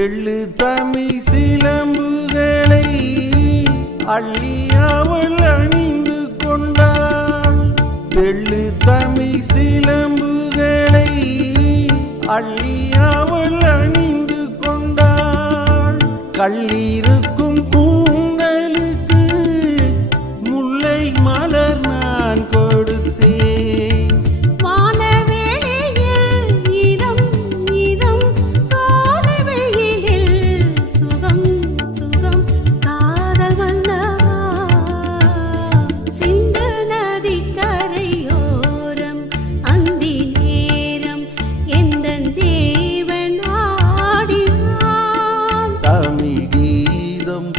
தெள்ளு தமிழ் சிலம்புகளை அள்ளி அவள் அணிந்து கொண்டாள். தெள்ளு தமிழ் சிலம்புகளை அள்ளி அவள் அணிந்து கொண்டாள். கள்ளிருக்கும் கூந்தலுக்கு முல்லை மலர் நான் கொடுத்தேன். வானவெளியில் இதம் இதம் சோலைவெளியில் சுகம் சுகம் காதல் வல்லவா. சிந்து நதி கரையோரம் அந்தி நேரம் எந்தன் தேவன் ஆடினான். தமிழ் கீதம்